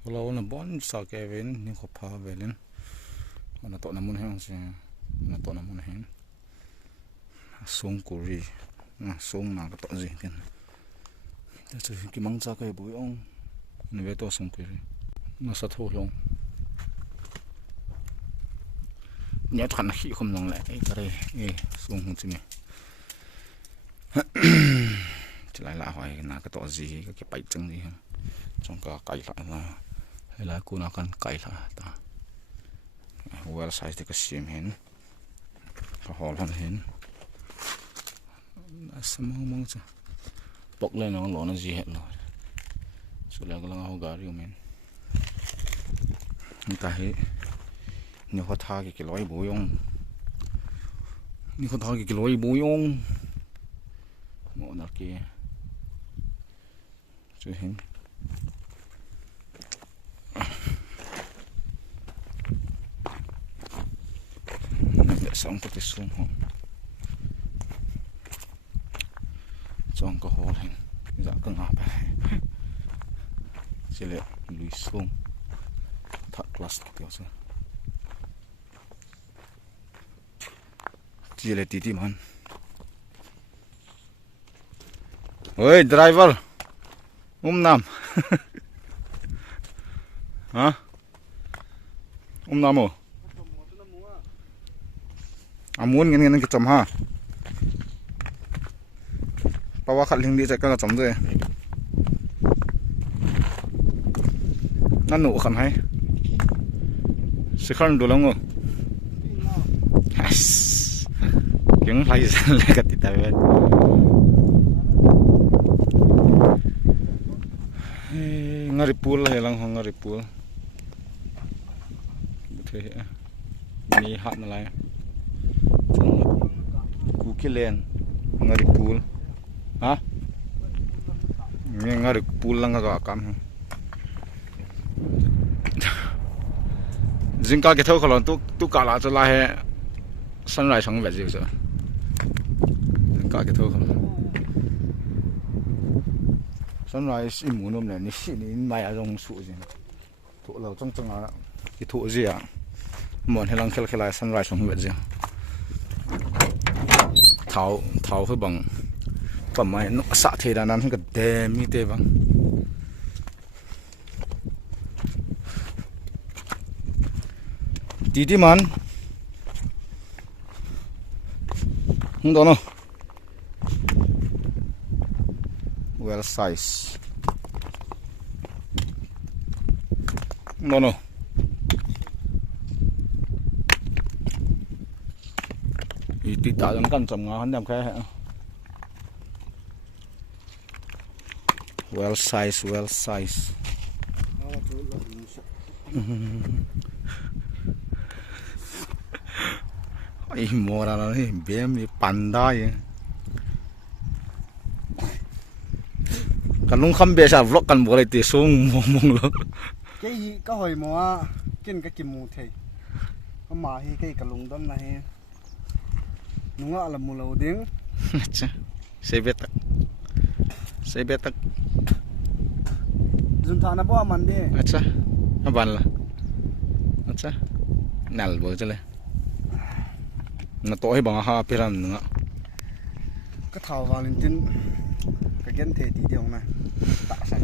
Kalau na bon sa Kevin ni ko pa velin. Ana to namun hen si. Ana to namun hen. Song kuri. Song na to ji ken. Ta chu ki mang cha kai bu yong. Ni ve to song kuri. Na sa tho long. Nya than khi khom nong lại cái đây. Song hu chi me. Chỉ lại là hỏi là cái to gì cái bait chang gì trong cả cái là là cô nào cần cày là ta well size thì cái sim hen cái hole hen sắm mong chứ bọc lên nó lỗ nó gì hết rồi số lượng cái lăng gà riu men người ta hết nhiều khó tha cái lối bùi ông nhiều khó tha cái lối bùi ông ngộ nào kia chứ hen sống có cái xuống không trong cái hồ này dạ cưng áp chỉ là lùi xuống thật plastic kiểu chứ chỉ là tí tí mà ơi driver nam hả nam ồ muốn nghe cái chấm ha, bao quát khát linh đi chạy cái chấm rồi, nó nổ khẩn hay, sẽ khẩn đủ lắm rồi, tiếng phải lại cái tít tay ngari pool hay lang hong ngari pool, thế ini hot nalai. Kukilen ngari pool ha ngari pool lang ga kam jingka ke thau khalon tu kala chala he sunrise sang ve ji so jingka ke thau khalon sunrise imunom ne ni si ni mai a rong su ji thu lo chang chang a ki thu ji a mon helang khel khelai sunrise sang ve ji tháo hơi bằng phẩm này nó xạ thế là nắn cái đêm như thế vâng tí tí mắn không đó đâu well size không đó đâu tí tạ nó cần trồng ngó nhầm cái well size ai mua ra nó bém đi panda vậy cần luôn không biết sao vlog cần bộ này thì xuống mông luôn cái hồi mua cái kim mù thì có mà hi cái lùng đó này nunga alam mo law ding say betak junta na bo man di acha aban la acha nal bo chale na to hi bang ha piram nga cái thảo Valentine cái gen thể tí điều này tạ sai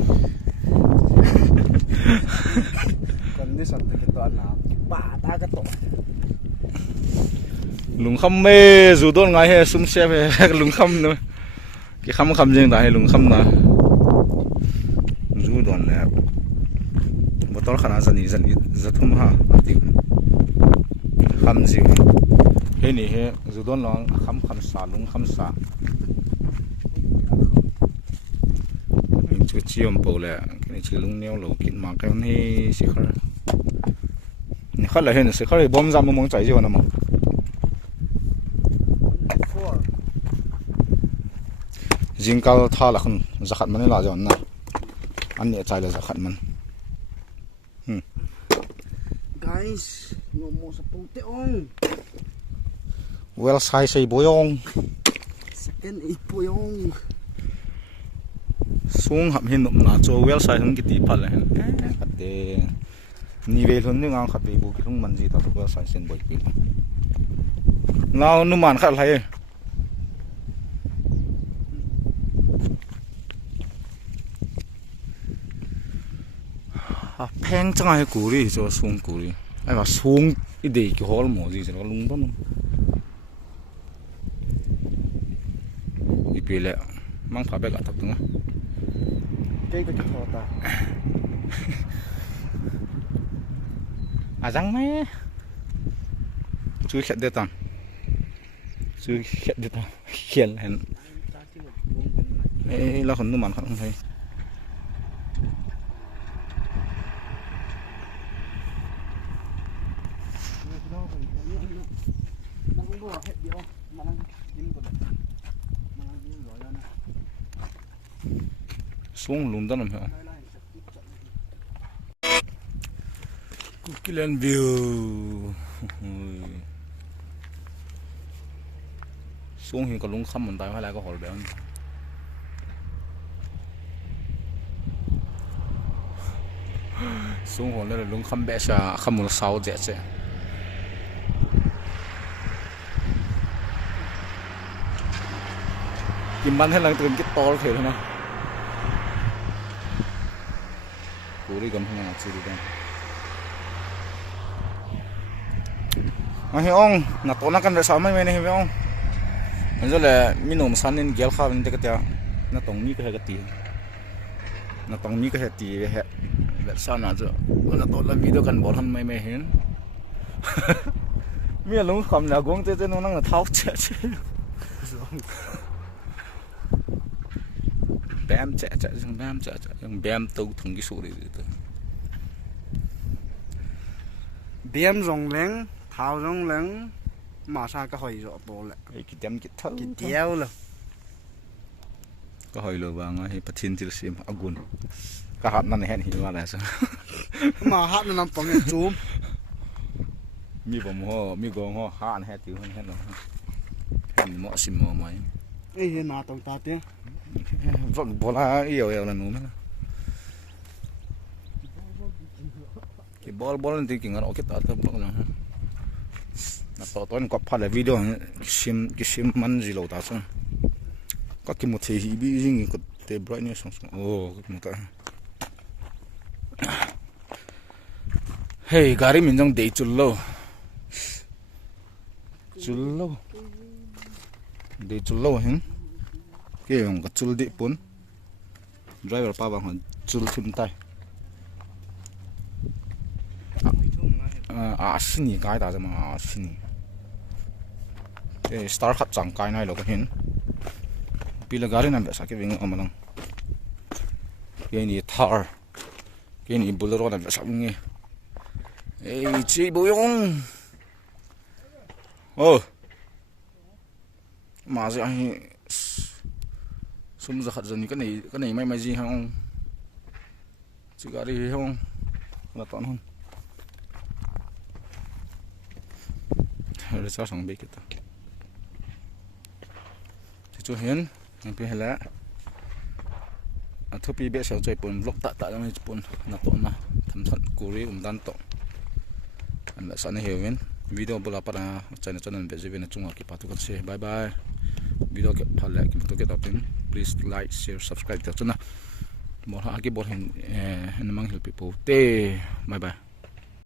còn đi sẵn thì cái toàn là bà ta cái tổ lùng khăm mê dù đôn ngay hay sum xe về lùng khăm nữa cái khăm riêng tại lùng khăm là dù đòn này một tao khả năng dần rất thơm ha khăm gì cái này he dù đôn nó khăm xả lùng khăm xả chú chiêm bầu lẹ cái này chỉ lùng neo lẩu kín mà cái này sẽ khó này khó là hiện sẽ khó là bom ra mong chạy gì mà jingkal tha la khun zakhat man la jon na an ne chai la zakhat man guys no mo sa pute ong well size say boyong second 8 boyong sung ham hin na cho well size hung ki ti phal hen ate ni về luôn nhưng ngang khát về bù cái không mình gì tao có sai sen bồi pin nào nu màn khát lại à phèn chẳng ai cù đi cho xuống cù đi ai mà xuống cái để cái hố mỏ gì cho nó lung đó đi về lại mang phải bé cả thật đúng không cái thò ta à răng mấy chưa khét được tao chưa khét được tao khiển hẳn ê là còn nu màn không thấy xuống luôn đó làm sao cái lên view xuống hiện có lúng khăm mình tay hay là có hồi béo xuống hồi là lúng khăm bé sa khăm một sáu dẹt sẽ kim bắn hết lần từ cái to thế thôi mà cú đi cầm không nào xử lý đây hiểu không? Na to na kan ra sa mai mai hiểu không? Anh rồi là mình nôm san nên gel khá bên đây cái tiệt, na tông mi cái ti, na tông mi cái ti về hết, là sao na rồi, na to là video kan bỏ hẳn mai mai hiểu, mi lúng khom na guông thế nó năng tháo chết, bám chết nhưng bám tàu thằng cái số đấy rồi, bám rong leng thao rong leng mà sao cái hồi rõ to lại cái đám cái thâu, cái đéo là cái hồi lừa vàng ấy, bắt thiên chỉ xem agun, cái hạt này hẹn hiểu là sao, mà hạt nó nằm bằng cái chùm mi gom ho hạt hẹn tiêu hơn hẹn rồi, hẹn mỏ sim mỏ mày, ấy hiện nào tông ta tiếng vẫn bỏ la yêu là nụ mấy cái ball thì kinh ngạc cái tát cái ball là na to toan có phát lại video cái sim man gì lâu ta xong các cái một thế hi bị gì cái te brightness xong oh cái một ta hey gari mình trong để chul lo để chul lo hen cái ông cái chul đi pun driver pa bang chul thim tai sini cái ta mà sini cái star khát chẳng cái này là cái hình bây giờ gari này bị sao cái viên ông mà năng cái này Thar cái này Bolero này bị sao nghe ê chị bố ông ô mà gì anh xung ra khát rồi cái này may gì không chị gari không là toàn không rồi sao sang biết kita thì cho hiền anh biết là thu pi bé sao chơi pun vlog tak làm pun na to na tham san kuri dan to anh lại sáng hiểu viên video bula para channel về gì về chung cái patu kan say bye bye video cái phá lại cái to cái tập please like share subscribe cho na một hai cái bộ hình mang help people te bye bye